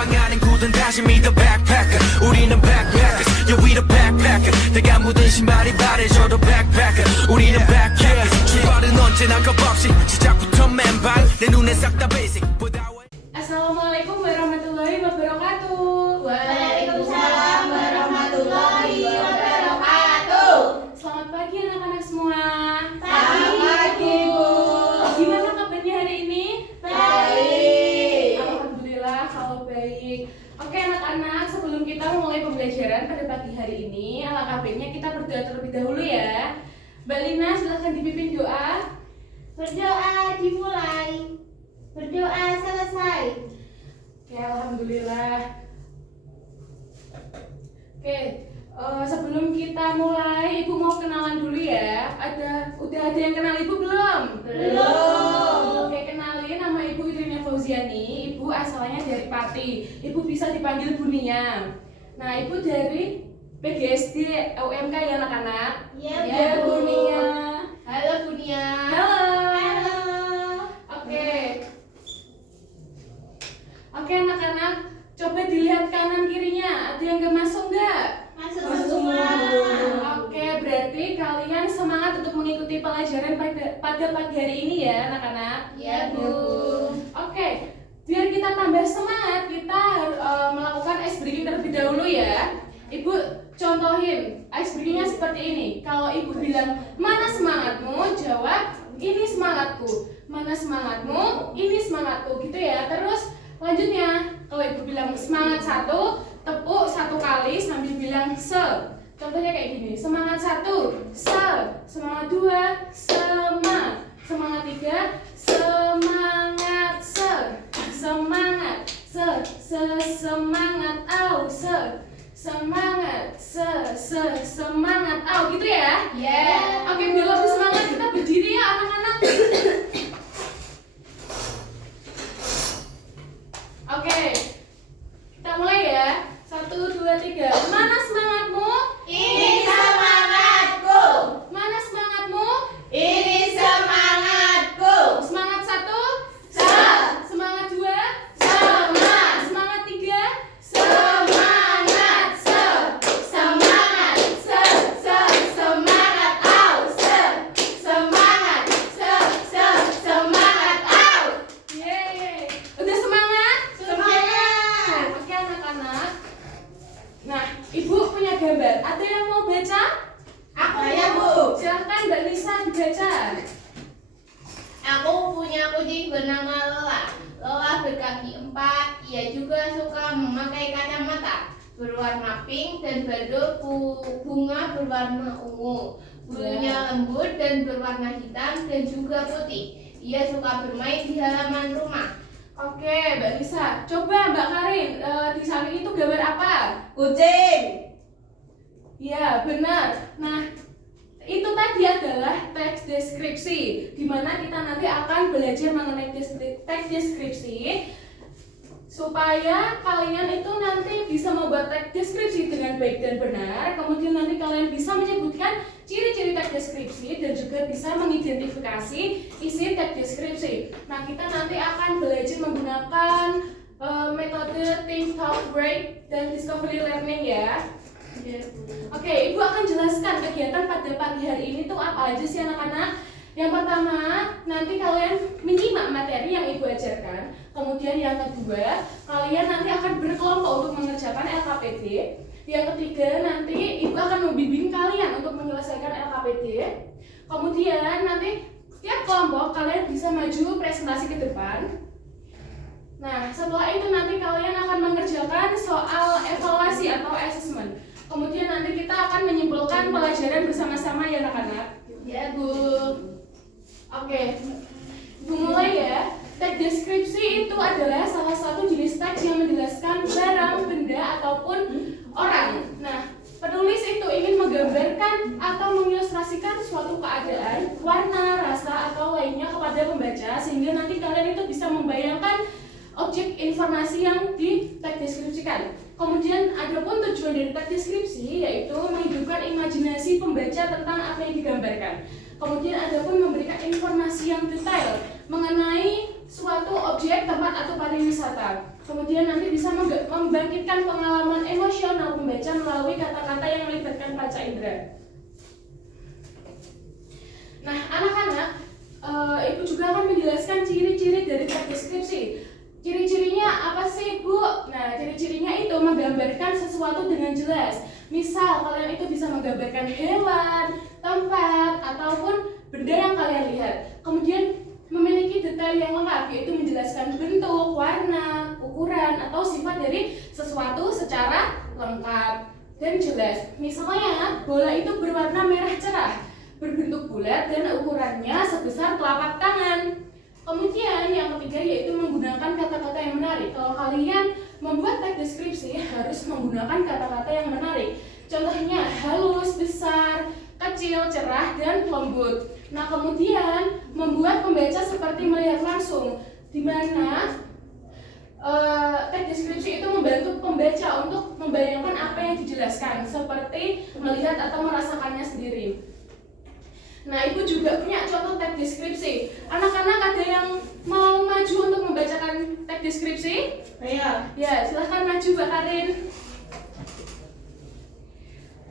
가방안엔 굳은 다짐이 the backpacker 우리는 backpackers yeah we the backpacker 내가 묻은 신발이 바래져도 backpacker 우리는 backpackers 출발은 언제나 겁없이 시작부터 맨발 내 눈에 싹 다 basic Assalamualaikum warahmatullahi wabarakatuh. Waalaikumsalam warahmatullahi wabarakatuh. Selamat pagi anak-anak semua. Selamat pagi, Bu. Gimana kabarnya hari ini? Baik. Alhamdulillah kalau baik. Oke anak-anak, sebelum kita memulai pembelajaran pada pagi hari ini, alangkah baiknya kita berdoa terlebih dahulu ya. Mbak Lina, silahkan dipimpin doa. Berdoa dimulai. Berdoa selesai. Oke, alhamdulillah. Oke, sebelum kita mulai, Ibu mau kenalan dulu ya. Udah ada yang kenal Ibu belum? Belum. Oke, kenalin, nama Ibu Idrina Fauziani. Ibu asalnya dari Pati. Ibu bisa dipanggil Bunia. Nah, Ibu dari PGSD UMK ya anak-anak? Iya, Ya, Bu. Bunia. Halo, Bunia. Halo. Halo. Oke anak-anak, coba dilihat kanan kirinya. Ada yang gak masuk nggak? Masuk semua. Oke, berarti kalian semangat untuk mengikuti pelajaran pada pagi hari ini ya anak-anak. Iya, Bu. Oke, biar kita tambah semangat, kita melakukan ice breaking terlebih dahulu ya. Ibu contohin ice breakingnya seperti ini. Kalau Ibu bilang mana semangatmu, jawab ini semangatku. Mana semangatmu, ini semangatku, gitu ya. Terus lanjutnya, kalau Ibu bilang semangat satu, tepuk satu kali sambil bilang se. Contohnya kayak gini, semangat satu, se. Semangat dua, sema. Semangat tiga, semangat se. Semangat se, semangat au se. Semangat se, semangat au, gitu ya? Yeah. Oke, biar lebih semangat kita berdiri ya anak-anak. Oke, kita mulai ya. 1, 2, 3. Mana semangatmu? Ini semangatku. Mana semangatmu? Ini semangatku. Semangat satu? Se. Semangat dua? Semangat. Semangat tiga? Semangat se. Semangat se. Semangat au se. Semangat se. Semangat au. Yeay. Udah semangat? Semangat. Oke anak-anak. Nah, Ibu punya gambar. Ada yang mau baca? Aku ya, Bu. Silahkan Mbak Lisa dibaca. Aku punya kucing bernama Lola. Lola berkaki 4. Ia juga suka memakai kacamata berwarna pink dan bunga berwarna ungu. Bulunya lembut dan berwarna hitam dan juga putih. Ia suka bermain di halaman rumah. Oke, Mbak Lisa. Coba Mbak Karin, di samping itu gambar apa? Kucing. Ya, benar. Nah, itu tadi adalah teks deskripsi, di mana kita nanti akan belajar mengenai teks deskripsi supaya kalian itu nanti bisa membuat teks deskripsi dengan baik dan benar. Kemudian nanti kalian bisa menyebutkan ciri-ciri teks deskripsi dan juga bisa mengidentifikasi isi teks deskripsi. Nah, kita nanti akan belajar menggunakan metode think, talk, break, dan discovery learning ya. Oke, Ibu akan jelaskan kegiatan pada pagi hari ini tuh apa aja sih anak-anak. Yang pertama, nanti kalian menyimak materi yang Ibu ajarkan. Kemudian yang kedua, kalian nanti akan berkelompok untuk mengerjakan LKPD. Yang ketiga, nanti Ibu akan membimbing kalian untuk menyelesaikan LKPD. Kemudian nanti tiap kelompok kalian bisa maju presentasi ke depan. Nah, setelah itu nanti kalian akan mengerjakan soal evaluasi atau assessment. Kemudian nanti kita akan menyimpulkan pelajaran bersama-sama ya anak-anak. Ya, Bu. Oke, Ibu mulai ya. Teks deskripsi itu adalah salah satu jenis teks yang menjelaskan barang, benda, ataupun orang. Nah, penulis itu ingin menggambarkan atau mengilustrasikan suatu keadaan, warna, rasa, atau lainnya kepada pembaca, sehingga nanti kalian itu bisa membayangkan objek informasi yang diteks-deskripsikan. Kemudian adapun tujuan dari teks deskripsi yaitu menghidupkan imajinasi pembaca tentang apa yang digambarkan. Kemudian adapun memberikan informasi yang detail mengenai suatu objek, tempat atau pariwisata. Kemudian nanti bisa membangkitkan pengalaman emosional pembaca melalui kata-kata yang melibatkan panca indera. Nah, anak-anak, Ibu juga akan menjelaskan ciri-ciri dari teks deskripsi. Ciri-cirinya apa sih, Bu? Nah, ciri-cirinya itu menggambarkan sesuatu dengan jelas. Misal, kalian itu bisa menggambarkan hewan, tempat, ataupun benda yang kalian lihat. Kemudian memiliki detail yang lengkap, yaitu menjelaskan bentuk, warna, ukuran, atau sifat dari sesuatu secara lengkap dan jelas. Misalnya, bola itu berwarna merah cerah, berbentuk bulat dan ukurannya sebesar telapak tangan. Kemudian yang ketiga yaitu menggunakan kata-kata yang menarik. Kalau kalian membuat teks deskripsi harus menggunakan kata-kata yang menarik. Contohnya halus, besar, kecil, cerah, dan lembut. Nah, kemudian membuat pembaca seperti melihat langsung, di mana teks deskripsi itu membantu pembaca untuk membayangkan apa yang dijelaskan, seperti melihat atau merasakannya sendiri. Nah, Ibu juga punya contoh teks deskripsi. Anak-anak ada yang mau maju untuk membacakan teks deskripsi? Iya. Ya, silahkan maju, Mbak Karin.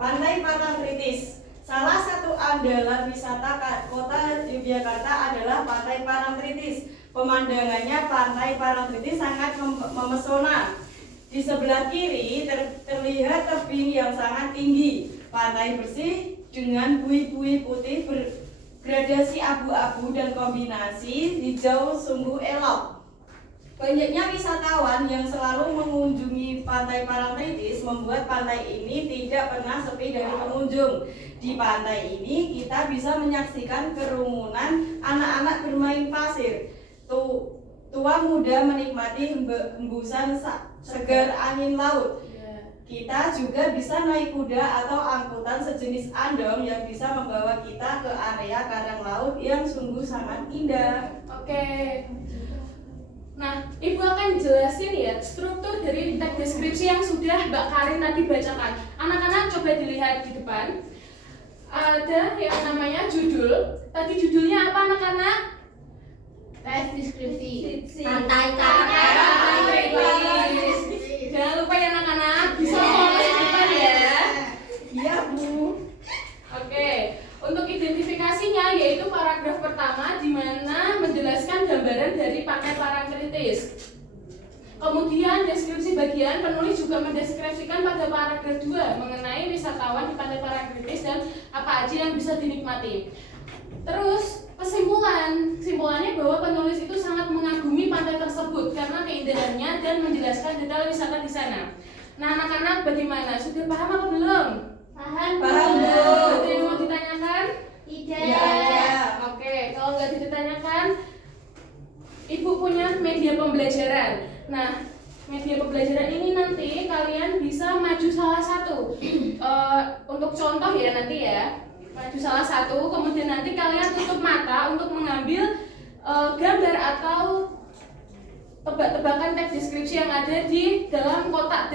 Pantai Parangtritis. Salah satu andalan wisata kota Yogyakarta adalah Pantai Parangtritis. Pemandangannya Pantai Parangtritis sangat memesona. Di sebelah kiri terlihat tebing yang sangat tinggi. Pantai bersih dengan buih-buih putih bergradasi abu-abu dan kombinasi hijau sungguh elok. Banyaknya wisatawan yang selalu mengunjungi Pantai Parangtritis membuat pantai ini tidak pernah sepi dari pengunjung. Di pantai ini kita bisa menyaksikan kerumunan anak-anak bermain pasir. Tua muda menikmati hembusan segar angin laut. Kita juga bisa naik kuda atau angkutan sejenis andong yang bisa membawa kita ke area karang laut yang sungguh sangat indah. Oke. Nah, Ibu akan jelasin ya struktur dari teks deskripsi yang sudah Mbak Karin tadi bacakan. Anak-anak coba dilihat di depan. Ada yang namanya judul. Tadi judulnya apa, anak-anak? Teks deskripsi. Pantai Parangtritis. Jangan lupa ya anak-anak, bisa fokus di depan ya. Iya, Bu. Oke, untuk identifikasinya yaitu paragraf pertama di mana menjelaskan gambaran dari Pantai Parangtritis. Kemudian deskripsi bagian penulis juga mendeskripsikan pada paragraf 2 mengenai wisatawan di Pantai Parangtritis dan apa aja yang bisa dinikmati. Terus kesimpulannya bahwa penulis itu sangat mengagumi pantai tersebut karena keindahannya dan menjelaskan detail wisata di sana. Nah, anak-anak bagaimana? Sudah paham atau belum? Paham, Paham, Bu. Bu. Ada yang mau ditanyakan? Tidak. Ya. Oke, kalau nggak ditanyakan, Ibu punya media pembelajaran. Nah, media pembelajaran ini nanti kalian bisa maju salah satu. Untuk contoh ya nanti ya. Maju salah satu, kemudian nanti kalian tutup mata untuk mengambil gambar atau tebak-tebakan teks deskripsi yang ada di dalam kotak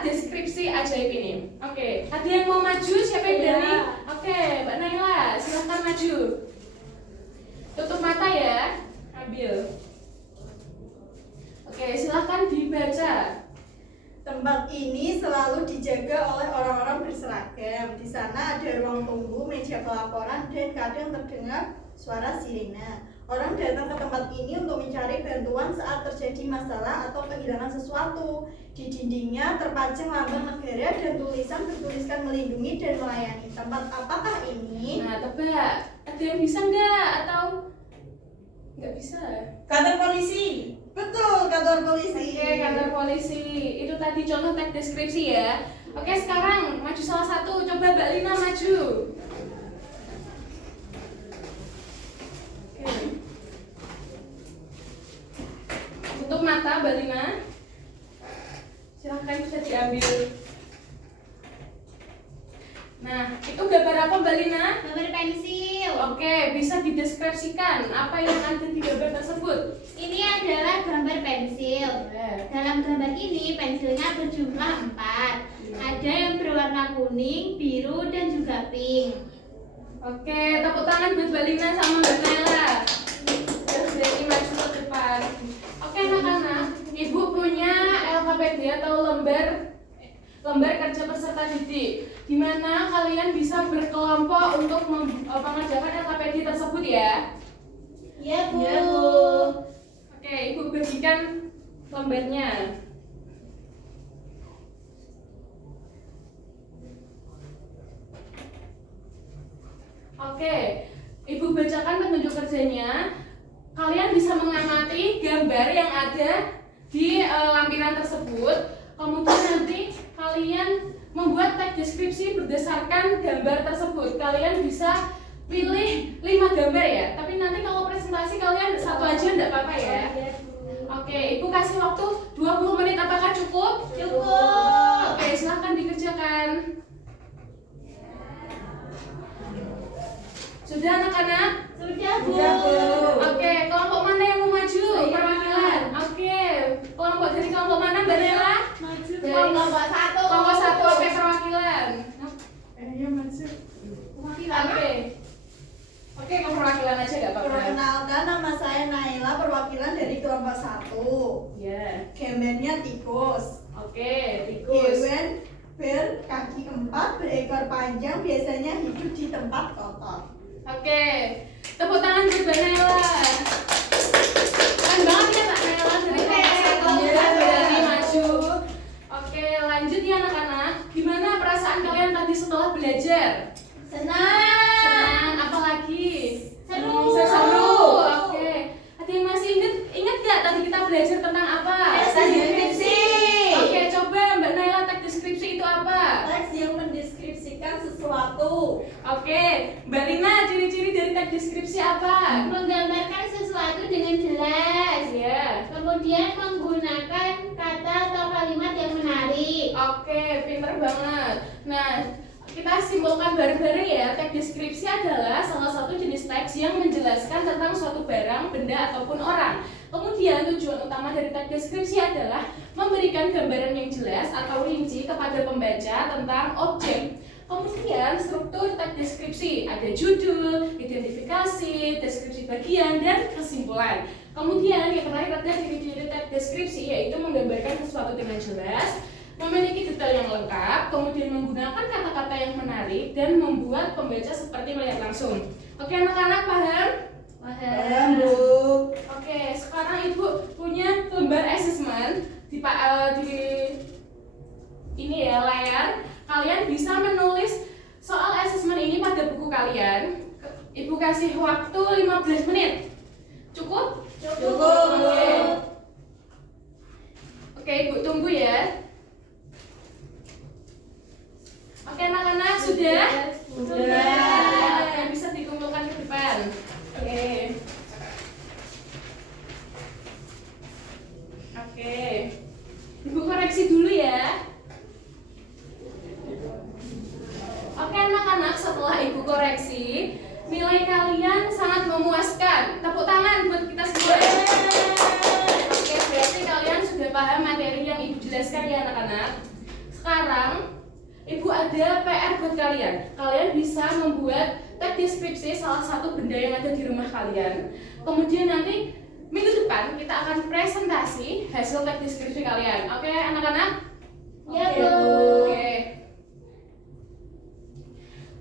deskripsi ajaib ini. Oke, ada yang mau maju? Siapa yang dari? Oke, Mbak Naila, silahkan maju. Tutup mata ya, ambil. Oke, silahkan dibaca. Tempat ini selalu dijaga oleh orang-orang berseragam. Di sana ada ruang tunggu, meja pelaporan, dan kadang terdengar suara sirene. Orang datang ke tempat ini untuk mencari bantuan saat terjadi masalah atau kehilangan sesuatu. Di dindingnya terpajang lambang negara dan tulisan bertuliskan melindungi dan melayani. Tempat apakah ini? Nah, tebak. Ada yang bisa nggak atau nggak bisa? Kantor polisi. Betul, kantor polisi. Oke, kantor polisi. Itu tadi contoh teks deskripsi ya. Oke, sekarang maju salah satu. Coba Mbak Lina maju. Oke. Tutup mata Mbak Lina. Silahkan bisa diambil. Nah, itu gambar apa Mbak Lina? Gambar pensil. Oke, bisa dideskripsikan apa yang ada di gambar tersebut. Ini adalah gambar pensil. Dalam gambar ini pensilnya berjumlah 4. Ada yang berwarna kuning, biru, dan juga pink. Oke, tepuk tangan buat Mbak Lina sama Mbak Naila. Terus dari maju ke depan. Oke anak-anak, PKD atau lembar kerja peserta didik, di mana kalian bisa berkelompok untuk mengerjakan LKPD tersebut ya. Iya, Bu. Iya, Bu. Oke, Ibu bagikan lembarnya. Oke, Ibu bacakan petunjuk kerjanya. Kalian bisa mengamati gambar yang ada di lampiran tersebut. Kemudian nanti kalian membuat teks deskripsi berdasarkan gambar tersebut. Kalian bisa pilih 5 gambar ya. Tapi nanti kalau presentasi kalian satu aja enggak apa-apa ya. Oke, Ibu kasih waktu 20 menit, apakah cukup? Cukup. Oke, silahkan dikerjakan. Sudah anak-anak? Sudah, Bu. Sudah, Bu. Oke, kelompok mana yang mau maju? Perwakilan. Oke, kelompok dari kelompok mana, Mbak Nela? Dari kelompok 1. Kelompok 1, oke, perwakilan. Ya masuk. Perwakilan. Oke. Oke, ke perwakilan aja gak apa-apa. Perkenalkan, nama saya Naila, perwakilan dari kelompok 1. Ya. Gambarnya tikus. Oke, tikus. Hewan berkaki 4, berekor panjang, biasanya hidup di tempat kotor. Oke. Tepuk tangan buat Mbak Nela. Keren banget ya Mbak Nela dari kelompok 1 Iya. berani maju. Oke, lanjut ya anak-anak. Gimana perasaan kalian tadi setelah belajar? Senang. Senang, apalagi? Seru. Seru. Oke. Ada yang masih ingat gak tadi kita belajar tentang apa? Teks deskripsi. Oke, coba Mbak Naila, teks deskripsi itu apa? Teks yang mendeskripsikan sesuatu. Oke, Mbak Rina, ciri-ciri dari teks deskripsi apa? Menggambarkan sesuatu dengan jelas. Ya. Kemudian menggunakan kata atau kalimat yang menarik. Oke, pinter banget. Nah, kita simpulkan bareng-bareng ya. Teks deskripsi adalah salah satu jenis teks yang menjelaskan tentang suatu barang, benda, ataupun orang. Kemudian tujuan utama dari teks deskripsi adalah memberikan gambaran yang jelas atau rinci kepada pembaca tentang objek. Kemudian struktur teks deskripsi ada judul, identifikasi, deskripsi bagian, dan kesimpulan. Kemudian yang terakhir ada ciri-ciri teks deskripsi, yaitu menggambarkan sesuatu dengan jelas, memiliki detail yang lengkap, kemudian menggunakan kata-kata yang menarik, dan membuat pembaca seperti melihat langsung. Oke anak-anak, paham? Paham, Bu. Oke, sekarang Ibu punya lembar assessment di ini ya layar. Kalian bisa menulis soal assessment ini pada buku kalian. Ibu kasih waktu 15 menit. Cukup? Cukup. Oke. Oke, Ibu tunggu ya. Oke anak-anak, sudah? Sudah. Oke, bisa dikumpulkan ke depan. Oke. Oke. Ibu koreksi dulu ya. Oke anak-anak, setelah Ibu koreksi, nilai kalian sangat memuaskan. Tepuk tangan buat kita semua. Oke, berarti kalian sudah paham materi yang Ibu jelaskan ya anak-anak. Sekarang Ibu ada PR buat kalian. Kalian bisa membuat teks deskripsi salah satu benda yang ada di rumah kalian. Kemudian nanti minggu depan kita akan presentasi hasil teks deskripsi kalian. Oke, anak-anak? Ya, Oke, Bu. Oke.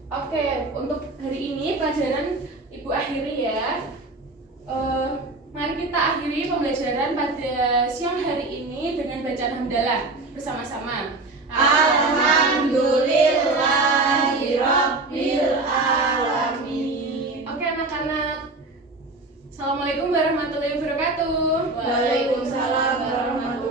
Oke, untuk hari ini pelajaran Ibu akhiri ya. Mari kita akhiri pembelajaran pada siang hari ini dengan bacaan hamdalah bersama-sama. Alhamdulillahirabbil alamin. Oke anak-anak. Assalamualaikum warahmatullahi wabarakatuh. Waalaikumsalam warahmatullahi